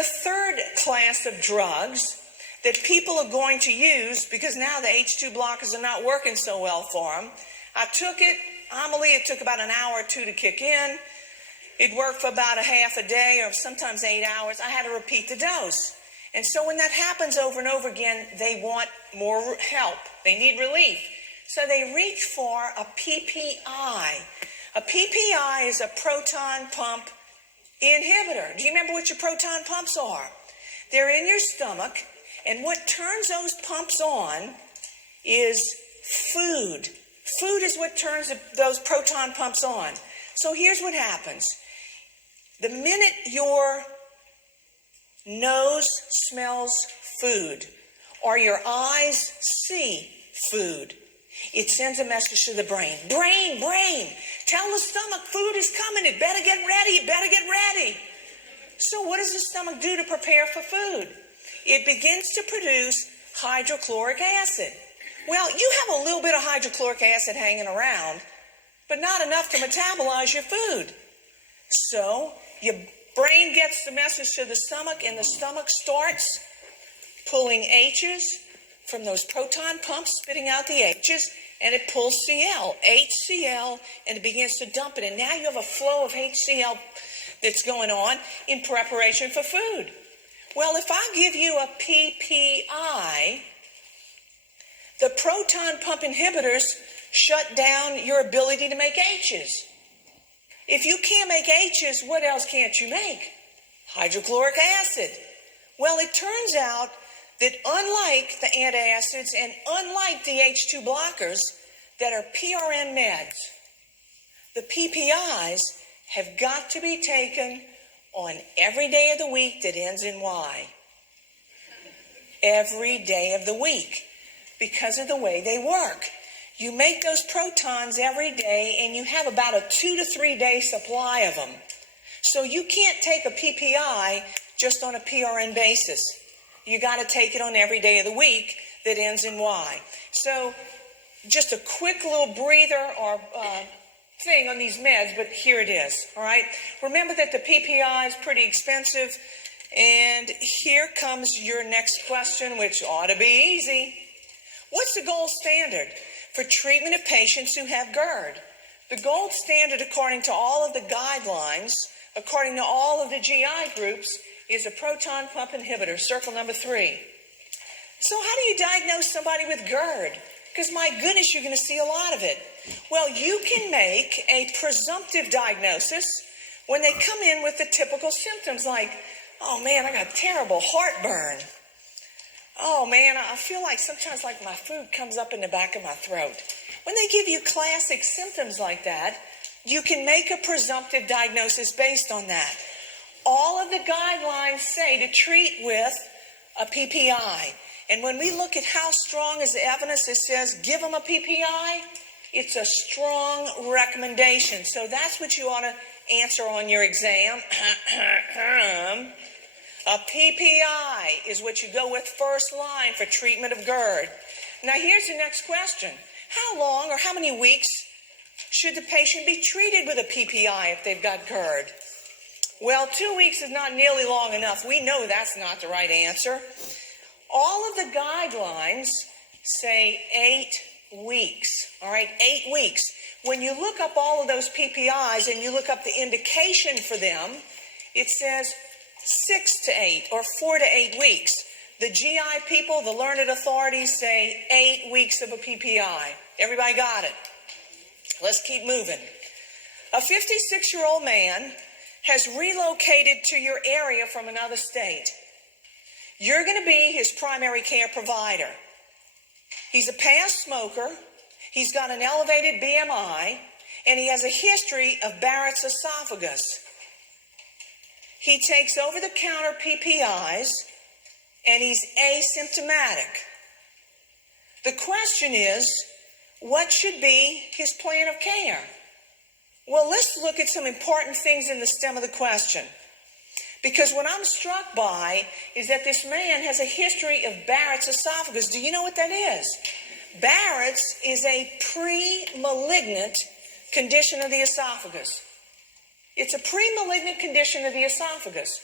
the third class of drugs that people are going to use, because now the H2 blockers are not working so well for them. I took it, Amelie, it took about an hour or two to kick in. It worked for about a half a day or sometimes 8 hours. I had to repeat the dose. And so when that happens over and over again, they want more help. They need relief. So they reach for a PPI. A PPI is a proton pump inhibitor. Do you remember what your proton pumps are? They're in your stomach, and what turns those pumps on is food. Food is what turns those proton pumps on. So here's what happens. The minute your nose smells food or your eyes see food, it sends a message to the brain. Brain, tell the stomach food is coming. It better get ready. So what does the stomach do to prepare for food? It begins to produce hydrochloric acid. Well, you have a little bit of hydrochloric acid hanging around, but not enough to metabolize your food. So your brain gets the message to the stomach, and the stomach starts pulling H's from those proton pumps, spitting out the H's, and it pulls HCl, and it begins to dump it. And now you have a flow of HCl that's going on in preparation for food. Well, if I give you a PPI, the proton pump inhibitors shut down your ability to make H's. If you can't make H's, what else can't you make? Hydrochloric acid. Well, it turns out that unlike the antacids and unlike the H2 blockers that are PRN meds, the PPIs have got to be taken on every day of the week that ends in Y. Every day of the week, because of the way they work. You make those protons every day, and you have about a 2 to 3 day supply of them. So you can't take a PPI just on a PRN basis. You got to take it on every day of the week that ends in Y. So just a quick little breather or thing on these meds, but here it is, all right? Remember that the PPI is pretty expensive, and here comes your next question, which ought to be easy. What's the gold standard for treatment of patients who have GERD? The gold standard, according to all of the guidelines, according to all of the GI groups, is a proton pump inhibitor, circle number 3. So how do you diagnose somebody with GERD? Because my goodness, you're going to see a lot of it. Well, you can make a presumptive diagnosis when they come in with the typical symptoms like, oh man, I got terrible heartburn. Oh man, I feel like sometimes like my food comes up in the back of my throat. When they give you classic symptoms like that, you can make a presumptive diagnosis based on that. All of the guidelines say to treat with a PPI. And when we look at how strong is the evidence that says give them a PPI, it's a strong recommendation. So that's what you ought to answer on your exam. A PPI is what you go with first line for treatment of GERD. Now here's the next question. How long or how many weeks should the patient be treated with a PPI if they've got GERD? Well, 2 weeks is not nearly long enough. We know that's not the right answer. All of the guidelines say 8 weeks, all right, 8 weeks. When you look up all of those PPIs and you look up the indication for them, it says 6 to 8 or 4 to 8 weeks. The GI people, the learned authorities say 8 weeks of a PPI. Everybody got it? Let's keep moving. A 56-year-old man has relocated to your area from another state. You're going to be his primary care provider. He's a past smoker. He's got an elevated BMI, and he has a history of Barrett's esophagus. He takes over-the-counter PPIs, and he's asymptomatic. The question is, what should be his plan of care? Well, let's look at some important things in the stem of the question. Because what I'm struck by is that this man has a history of Barrett's esophagus. Do you know what that is? Barrett's is a pre-malignant condition of the esophagus. It's a pre-malignant condition of the esophagus.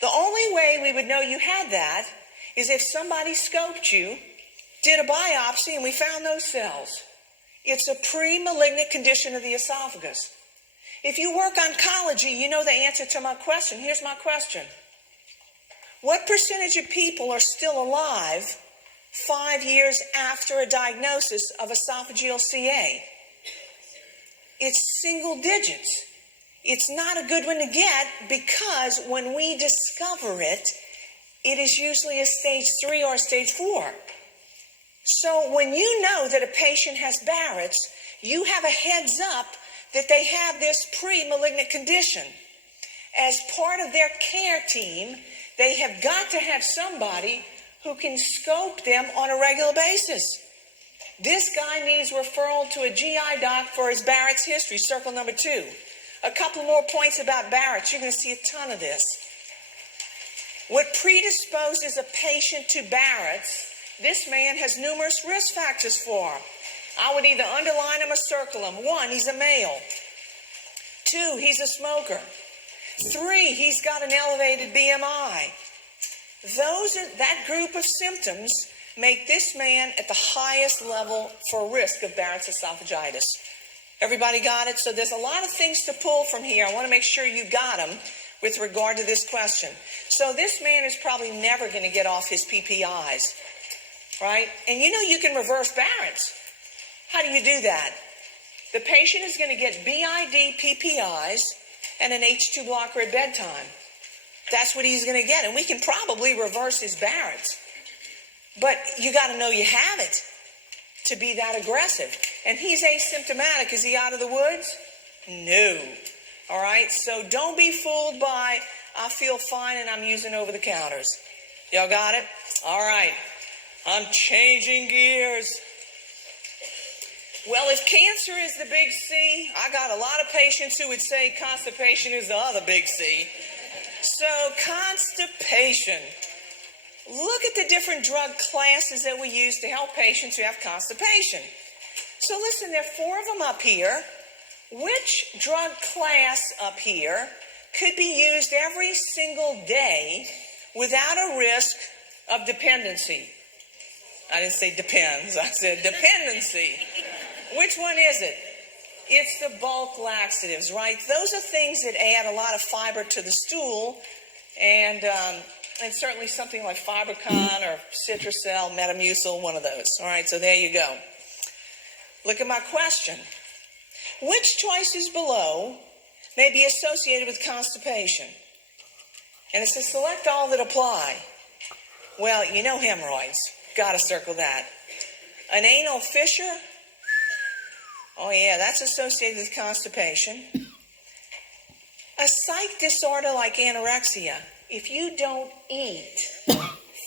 The only way we would know you had that is if somebody scoped you, did a biopsy, and we found those cells. It's a pre-malignant condition of the esophagus. If you work oncology, you know the answer to my question. Here's my question. What percentage of people are still alive 5 years after a diagnosis of esophageal CA? It's single digits. It's not a good one to get because when we discover it, it is usually a stage 3 or a stage 4. So when you know that a patient has Barrett's, you have a heads up that they have this pre-malignant condition. As part of their care team, they have got to have somebody who can scope them on a regular basis. This guy needs referral to a GI doc for his Barrett's history, circle number 2. A couple more points about Barrett's. You're going to see a ton of this. What predisposes a patient to Barrett's, this man has numerous risk factors for. I would either underline him or circle him. 1, he's a male. 2, he's a smoker. 3, he's got an elevated BMI. That group of symptoms make this man at the highest level for risk of Barrett's esophagitis. Everybody got it? So there's a lot of things to pull from here. I want to make sure you got them with regard to this question. So this man is probably never going to get off his PPIs, right? And you know you can reverse Barrett's. How do you do that? The patient is going to get BID PPIs and an H2 blocker at bedtime. That's what he's going to get. And we can probably reverse his Barrett's. But you got to know you have it to be that aggressive. And he's asymptomatic. Is he out of the woods? No. All right? So don't be fooled by, I feel fine and I'm using over-the-counters. Y'all got it? All right. I'm changing gears. Well, if cancer is the big C, I got a lot of patients who would say constipation is the other big C. So constipation. Look at the different drug classes that we use to help patients who have constipation. So listen, there are 4 of them up here. Which drug class up here could be used every single day without a risk of dependency? I didn't say depends, I said dependency. Which one is it? It's the bulk laxatives, right? Those are things that add a lot of fiber to the stool, and certainly something like Fibercon or Citracel, Metamucil, one of those. All right, so there you go. Look at my question. Which choices below may be associated with constipation? And it says select all that apply. Well, you know hemorrhoids. Got to circle that. An anal fissure? Oh yeah, that's associated with constipation. A psych disorder like anorexia. If you don't eat,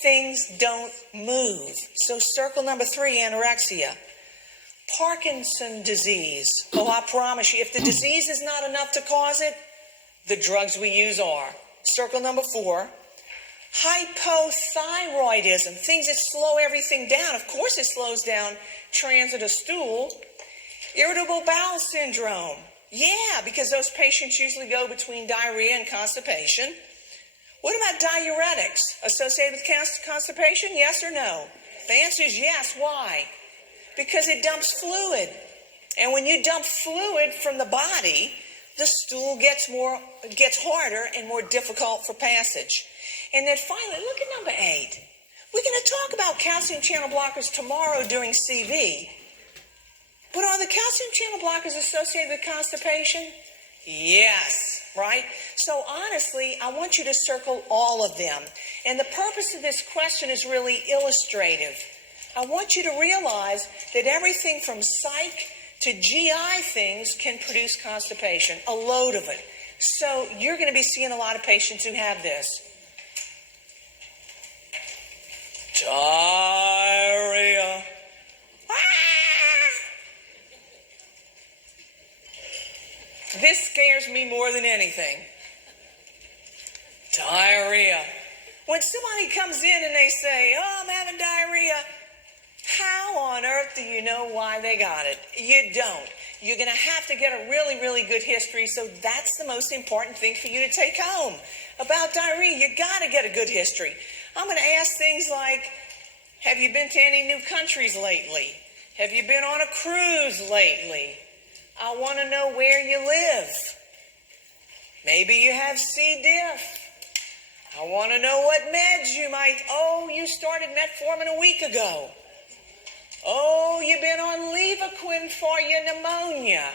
things don't move. So circle number 3, anorexia. Parkinson's disease. Oh, I promise you, if the disease is not enough to cause it, the drugs we use are. Circle number 4. Hypothyroidism. Things that slow everything down. Of course it slows down transit of stool. Irritable bowel syndrome. Yeah, because those patients usually go between diarrhea and constipation. What about diuretics? Associated with constipation, yes or no? The answer is yes. Why? Because it dumps fluid. And when you dump fluid from the body, the stool gets harder and more difficult for passage. And then finally, look at number 8. We're going to talk about calcium channel blockers tomorrow during CV. But are the calcium channel blockers associated with constipation? Yes, right? So honestly, I want you to circle all of them. And the purpose of this question is really illustrative. I want you to realize that everything from psych to GI things can produce constipation, a load of it. So you're going to be seeing a lot of patients who have this. Diarrhea. This scares me more than anything. Diarrhea. When somebody comes in and they say, oh, I'm having diarrhea, how on earth do you know why they got it? You don't. You're going to have to get a really, really good history, so that's the most important thing for you to take home. about diarrhea, you got to get a good history. I'm going to ask things like, have you been to any new countries lately? Have you been on a cruise lately? I want to know where you live. Maybe you have C. diff. I want to know what meds you might... Oh, you started metformin a week ago. Oh, you've been on Levaquin for your pneumonia.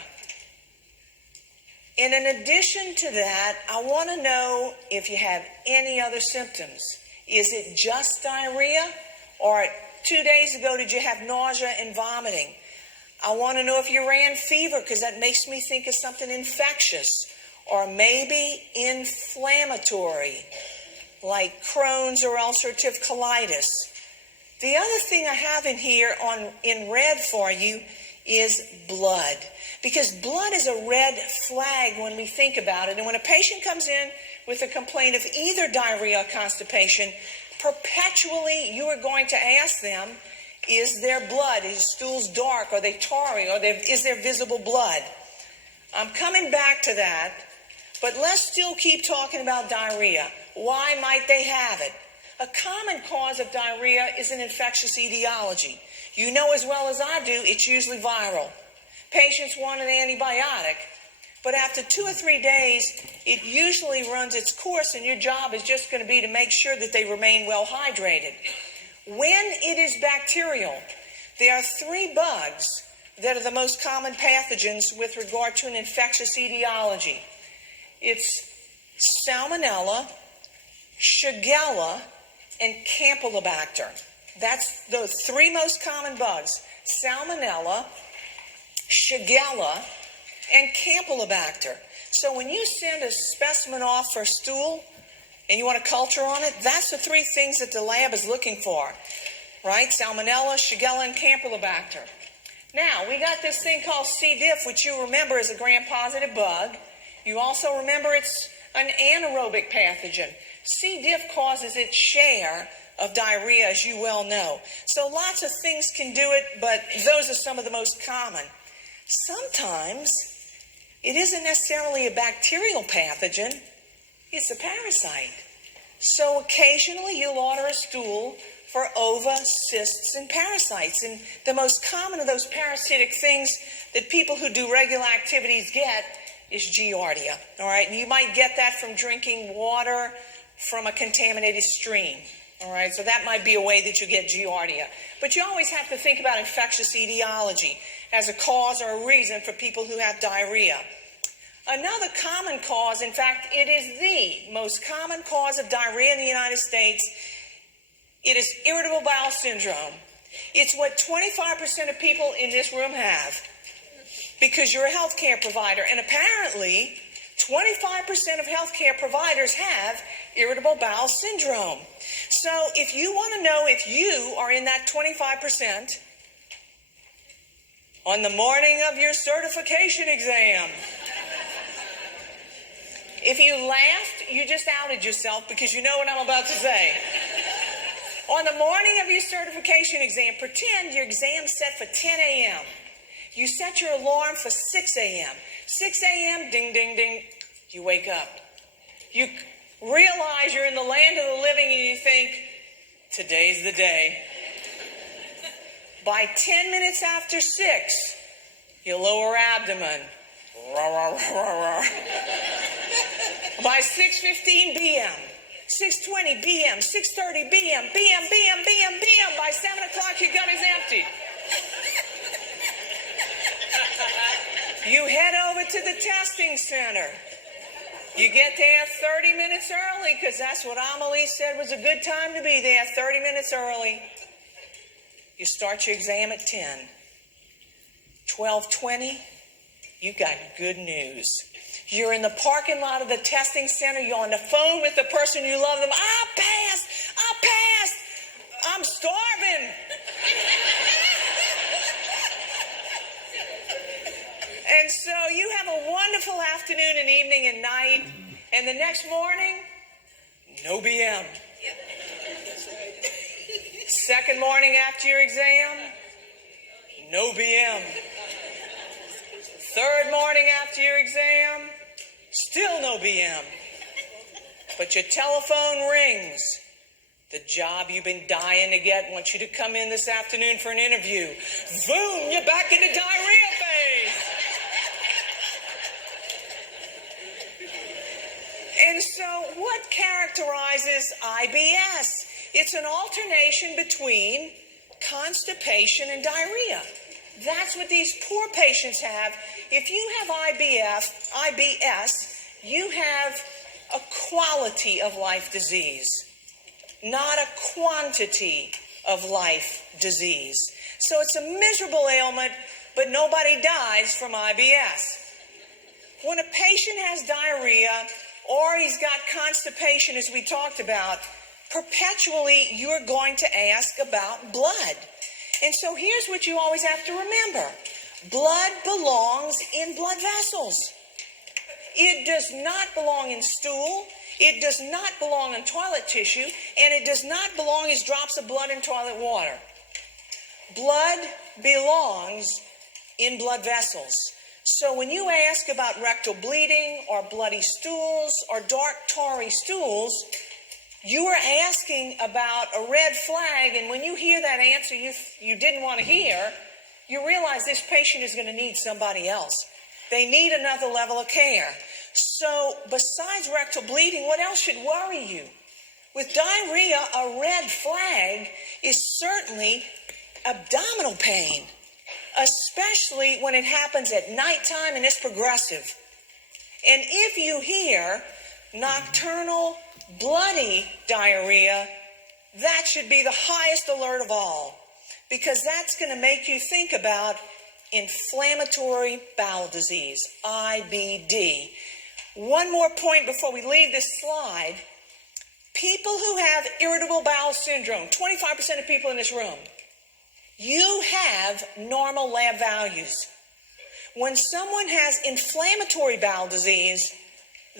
And in addition to that, I want to know if you have any other symptoms. Is it just diarrhea? Or 2 days ago, did you have nausea and vomiting? I want to know if you ran fever, because that makes me think of something infectious. Or maybe inflammatory, like Crohn's or ulcerative colitis. The other thing I have in here in red for you is blood. Because blood is a red flag when we think about it. And when a patient comes in with a complaint of either diarrhea or constipation, perpetually you are going to ask them, is their blood, is stools dark, are they tarry, or is there visible blood? I'm coming back to that, but let's still keep talking about diarrhea. Why might they have it? A common cause of diarrhea is an infectious etiology. You know as well as I do, it's usually viral. Patients want an antibiotic, but after 2 or 3 days, it usually runs its course, and your job is just going to be to make sure that they remain well hydrated. When it is bacterial, there are 3 bugs that are the most common pathogens with regard to an infectious etiology. It's Salmonella, Shigella, and Campylobacter. That's the 3 most common bugs. Salmonella, Shigella, and Campylobacter. So when you send a specimen off for stool and you want to culture on it, that's the 3 things that the lab is looking for, right? Salmonella, Shigella, and Campylobacter. Now, we got this thing called C. diff, which you remember is a gram-positive bug. You also remember it's an anaerobic pathogen. C. diff causes its share of diarrhea, as you well know. So lots of things can do it, but those are some of the most common. Sometimes it isn't necessarily a bacterial pathogen, it's a parasite. So occasionally you'll order a stool for ova, cysts, and parasites. And the most common of those parasitic things that people who do regular activities get is Giardia. All right, and you might get that from drinking water from a contaminated stream. All right, so that might be a way that you get Giardia. But you always have to think about infectious etiology as a cause or a reason for people who have diarrhea. Another common cause, in fact, it is the most common cause of diarrhea in the United States. It is irritable bowel syndrome. It's what 25% of people in this room have because you're a healthcare provider. And apparently, 25% of healthcare providers have irritable bowel syndrome. So if you want to know if you are in that 25%, on the morning of your certification exam, if you laughed, you just outed yourself because you know what I'm about to say. On the morning of your certification exam, pretend your exam's set for 10 a.m. You set your alarm for 6 a.m. 6 a.m., ding, ding, ding, you wake up. You realize you're in the land of the living and you think, today's the day. By 10 minutes after 6, your lower abdomen, rah, rah, rah, rah, rah. By 6:15 p.m., 6:20 p.m., 6:30 p.m., p.m. By 7 o'clock, your gut is empty. You head over to the testing center. You get there 30 minutes early because that's what Amelie said was a good time to be there, 30 minutes early. You start your exam at 10. 12:20, you got good news. You're in the parking lot of the testing center. You're on the phone with the person you love them. I passed. I'm starving. And so you have a wonderful afternoon and evening and night. And the next morning, no BM. Second morning after your exam, no BM. Third morning after your exam, still no BM. but your telephone rings. The job you've been dying to get wants you to come in this afternoon for an interview. Boom, you're back in the diarrhea phase. And so what characterizes IBS? It's an alternation between constipation and diarrhea. That's what these poor patients have. If you have IBS, you have a quality of life disease, not a quantity of life disease. So it's a miserable ailment, but nobody dies from IBS. When a patient has diarrhea or he's got constipation, as we talked about, perpetually you're going to ask about blood. And so here's what you always have to remember. Blood belongs in blood vessels. It does not belong in stool. It does not belong in toilet tissue. And it does not belong as drops of blood in toilet water. Blood belongs in blood vessels. So when you ask about rectal bleeding or bloody stools or dark tarry stools, you are asking about a red flag, and when you hear that answer you didn't want to hear, you realize this patient is going to need somebody else. They need another level of care. So besides rectal bleeding, what else should worry you? With diarrhea, a red flag is certainly abdominal pain, especially when it happens at nighttime and it's progressive. And if you hear nocturnal bloody diarrhea, that should be the highest alert of all, because that's going to make you think about inflammatory bowel disease, IBD. One more point before we leave this slide. People who have irritable bowel syndrome, 25% of people in this room, you have normal lab values. When someone has inflammatory bowel disease,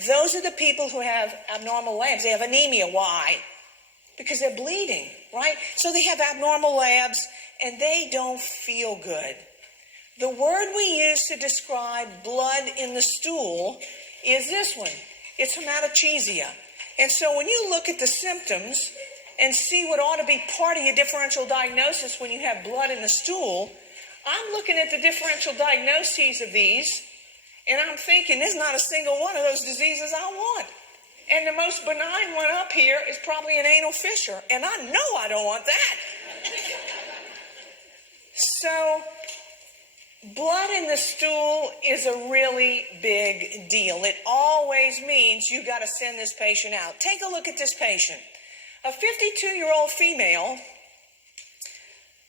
those are the people who have abnormal labs. They have anemia. Why? Because they're bleeding, right? So they have abnormal labs and they don't feel good. The word we use to describe blood in the stool is this one. It's hematochezia. And so when you look at the symptoms and see what ought to be part of your differential diagnosis when you have blood in the stool, I'm looking at the differential diagnoses of these, and I'm thinking there's not a single one of those diseases I want. And the most benign one up here is probably an anal fissure, and I know I don't want that. So blood in the stool is a really big deal. It always means you got to send this patient out. Take a look at this patient. A 52-year-old female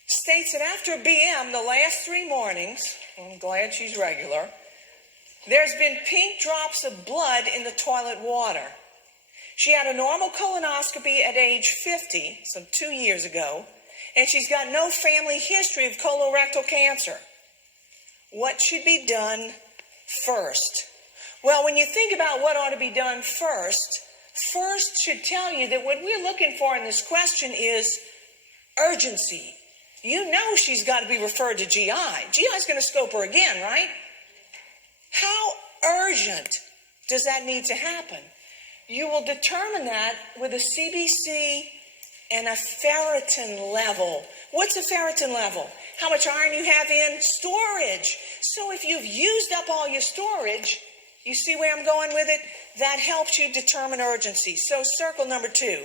states that after BM the last 3 mornings, I'm glad she's regular, there's been pink drops of blood in the toilet water. She had a normal colonoscopy at age 50, some 2 years ago, and she's got no family history of colorectal cancer. What should be done first? Well, when you think about what ought to be done first should tell you that what we're looking for in this question is urgency. You know she's got to be referred to GI. GI's going to scope her again, right? How urgent does that need to happen? You will determine that with a CBC and a ferritin level. What's a ferritin level? How much iron you have in storage. So if you've used up all your storage, you see where I'm going with it? That helps you determine urgency. So circle number 2.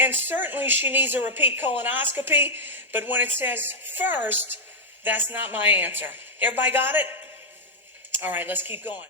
And certainly she needs a repeat colonoscopy, but when it says first, that's not my answer. Everybody got it? All right, let's keep going.